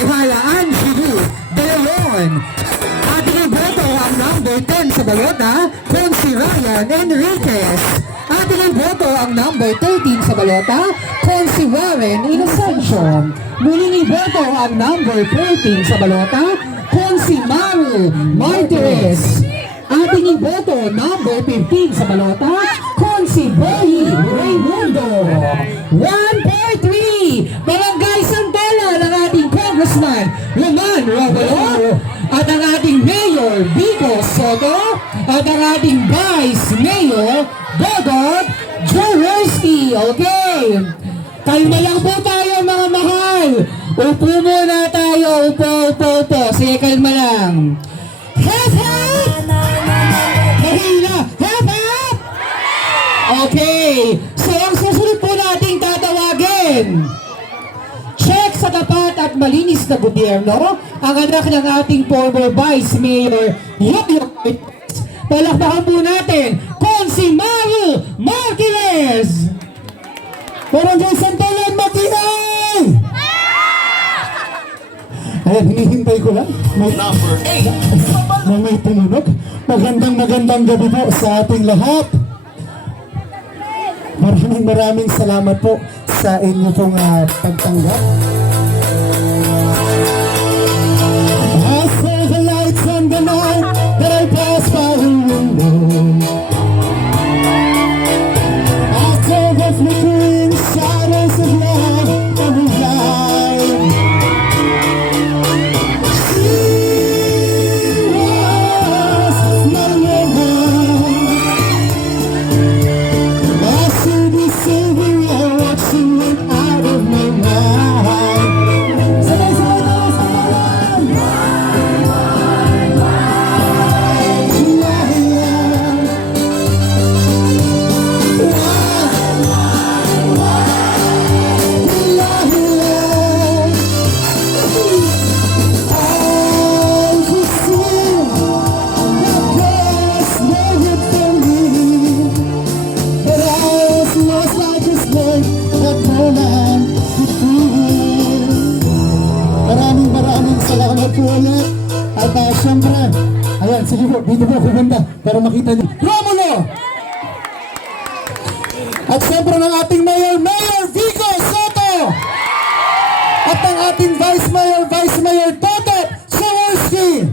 Konsehala Angie De Leon. Ating iboto ang number 10 sa balota, Konsi Ryan Enriquez. Ating iboto ang number 13 sa balota, Konsi Warren Inocencio. Muling iboto ang number 14 sa balota, Konsi Maru Martirez. Ating iboto, number 15 sa balota, Konsi Boy Raimundo. 143, Roman Robelo, at ang ating Mayor, Vico Soto, at ang ating Vice Mayor, Bogot Jaworski. Okay. Kalma lang po tayo mga mahal. Upo muna tayo. Upo, upo, upo. Sige, kalma lang. Hep, hep! Mahina! Hep, hep! Okay. So, ang susunod po nating tatawagin. Tapat at malinis na gobyerno ang anak ng ating former Vice Mayor Cortez. Palakpakan po natin kung si Maru Martinez! Barangay Santalan, Matinay! Ayan, hinihintay ko lang. May, Number 8. na may tumunog. Magandang magandang gabi po sa ating lahat. Maraming maraming salamat po sa inyo pong ah, pagtanggap. Po, kumanda para makita niyo. Romulo! At syempre ng ating Mayor, Mayor Vico Soto! At ang ating Vice Mayor, Vice Mayor Totot Sawarski!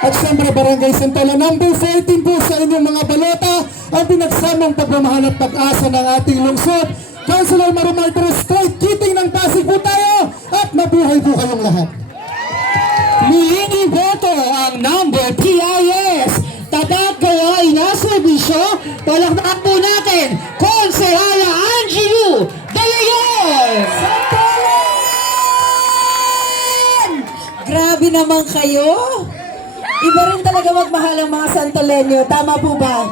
At siyempre, Barangay Santala, number 14 po sa inyong mga balota, ang pinagsamang pagmamahal at pag-asa ng ating lungsod. Councilor Marumar straight kiting ng Pasig po tayo at mabuhay po kayong lahat. Gawa inaserbisyo. Palakpakan po natin, Konsehala Angilu De Leon! Grabe naman kayo. Iba rin talaga magmahal ang mga Santolenyo. Tama po ba?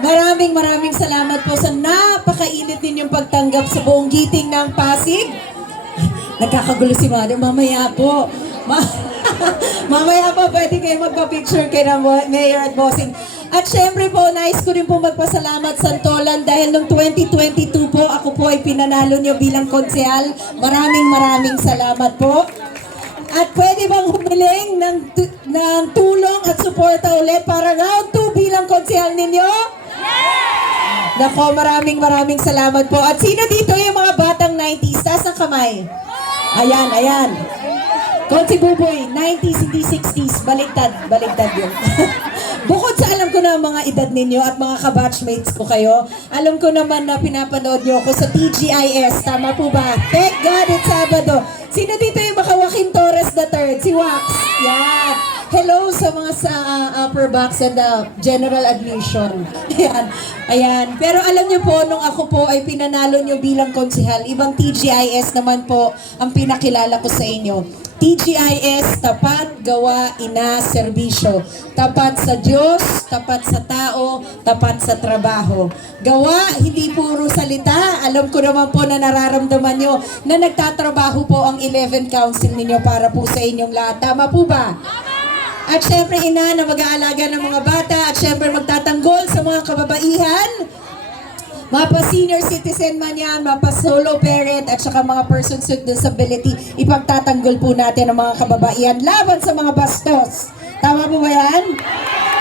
Maraming maraming salamat po sa napakainit ninyong pagtanggap sa buong giting ng Pasig. Nagkakagulo si Madam. Mamaya po. Ma- Mamaya po pwede kayo magpa-picture kay ng Mayor at Bossing. At syempre po, nais ko rin po magpasalamat Santolan dahil noong 2022 po, ako po ay pinanalo nyo bilang konsehal. Maraming maraming salamat po. At pwede bang humiling ng, ng tulong at suporta ulit para round 2 bilang konsehal ninyo? Nako, maraming maraming salamat po. At sino dito yung mga batang 90s? Taas ng kamay. Ayan, ayan. Konsi Buboy, 90s, hindi 60s. Baligtad, baligtad yun. Bukod sa alam ko na ang mga edad ninyo at mga kabatchmates ko kayo, alam ko naman na pinapanood nyo ako sa TGIS. Tama po ba? Thank God it's Sabado. Sino dito yung makawakin Torres the third? Si Wax. Yan. Hello sa mga sa uh, upper box and the general admission. Ayan. Ayan. Pero alam niyo po, nung ako po ay pinanalo niyo bilang konsihal, ibang TGIS naman po ang pinakilala ko sa inyo. TGIS, tapat, gawa, ina, serbisyo. Tapat sa Diyos, tapat sa tao, tapat sa trabaho. Gawa, hindi puro salita. Alam ko naman po na nararamdaman nyo na nagtatrabaho po ang 11 council ninyo para po sa inyong lahat. Tama po ba? At syempre, ina na mag-aalaga ng mga bata at syempre magtatanggol sa mga kababaihan. Mapa senior citizen man yan, mapa solo parent, at saka mga persons with disability, ipagtatanggol po natin ang mga kababaihan laban sa mga bastos. Tama po ba yan?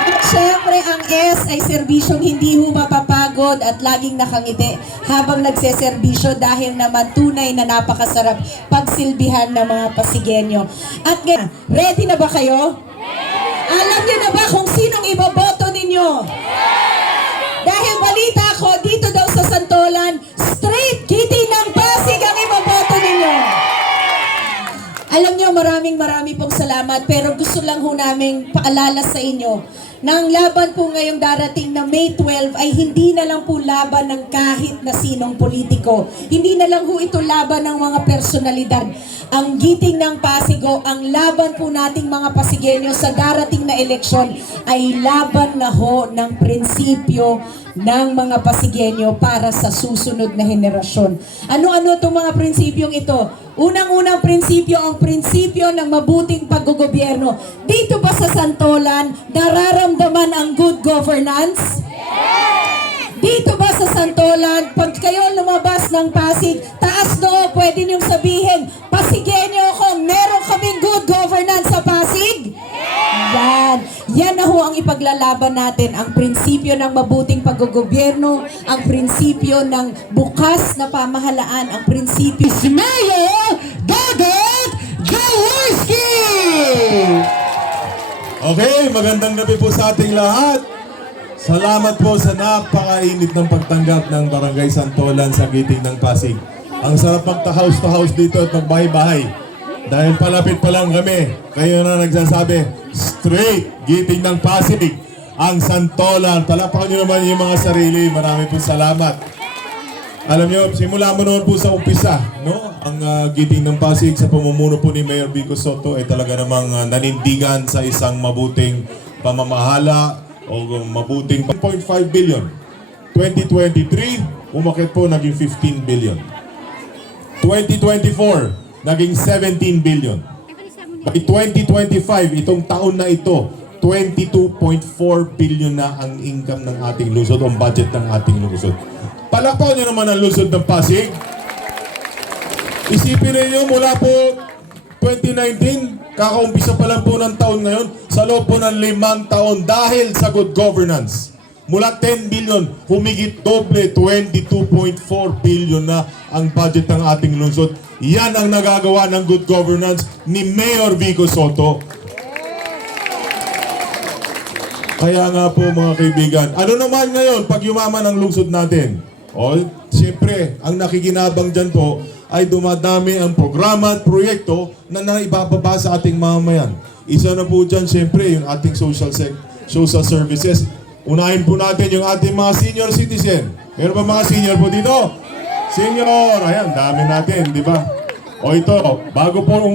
At syempre, ang S ay serbisyong hindi ho mapapagod at laging nakangiti habang nagseserbisyo dahil naman tunay na napakasarap pagsilbihan ng mga Pasigenyo. At ngayon, ready na ba kayo? Alam niyo na ba kung sinong iboboto ninyo? Dahil marami pong salamat pero gusto lang ho namin paalala sa inyo na ang laban po ngayong darating na May 12 ay hindi na lang po laban ng kahit na sinong politiko. Hindi na lang ho ito laban ng mga personalidad. Ang giting ng Pasigo, ang laban po nating mga Pasigenyo sa darating na eleksyon ay laban na ho ng prinsipyo ng mga Pasigenyo para sa susunod na henerasyon. Ano-ano itong mga prinsipyong ito? Unang-unang prinsipyo, ang prinsipyo ng mabuting paggogobyerno. Dito ba sa Santolan, nararamdaman ang good governance? Dito ba sa Santolan, pag kayo lumabas ng Pasig, taas noo, pwede niyong sabihin, Pasigenyo ako, meron kaming good governance sa Pasig? Yan. Yan na ho ang ipaglalaban natin. Ang prinsipyo ng mabuting paggogobyerno, ang prinsipyo ng bukas na pamahalaan, ang prinsipyo is Mayor Okay, magandang gabi po sa ating lahat. Salamat po sa napakainit ng pagtanggap ng Barangay Santolan sa Giting ng Pasig. Ang sarap magta-house to house dito at magbahay-bahay. Dahil palapit pa lang kami, kayo na nagsasabi, straight Giting ng Pasig. Ang Santolan, palapakan nyo naman yung mga sarili. Marami po salamat. Alam nyo, simula mo noon po sa umpisa, no? Ang ah, giting ng Pasig sa pamumuno po ni Mayor Vico Soto ay talaga namang ah, nanindigan sa isang mabuting pamamahala o mabuting 1.5 billion. 2023, umakit po naging 15 billion. 2024, naging 17 billion. By 2025, itong taon na ito, 22.4 billion na ang income ng ating lungsod, ang budget ng ating lungsod. Palakpakan nyo naman ang lungsod ng Pasig. Isipin ninyo mula po 2019, kakaumpisa pa lang po ng taon ngayon, sa loob po ng limang taon dahil sa good governance. Mula 10 billion, humigit doble, 22.4 billion na ang budget ng ating lungsod. Yan ang nagagawa ng good governance ni Mayor Vico Soto. Kaya nga po mga kaibigan, ano naman ngayon pag yumaman ang lungsod natin? O, siyempre, ang nakikinabang dyan po ay dumadami ang programa at proyekto na naibababa sa ating mamamayan. Isa na po dyan, siyempre, yung ating social social services. Unahin po natin yung ating mga senior citizen. Meron ba mga senior po dito? Senior! Ayan, dami natin, di ba? O ito, bago po umupo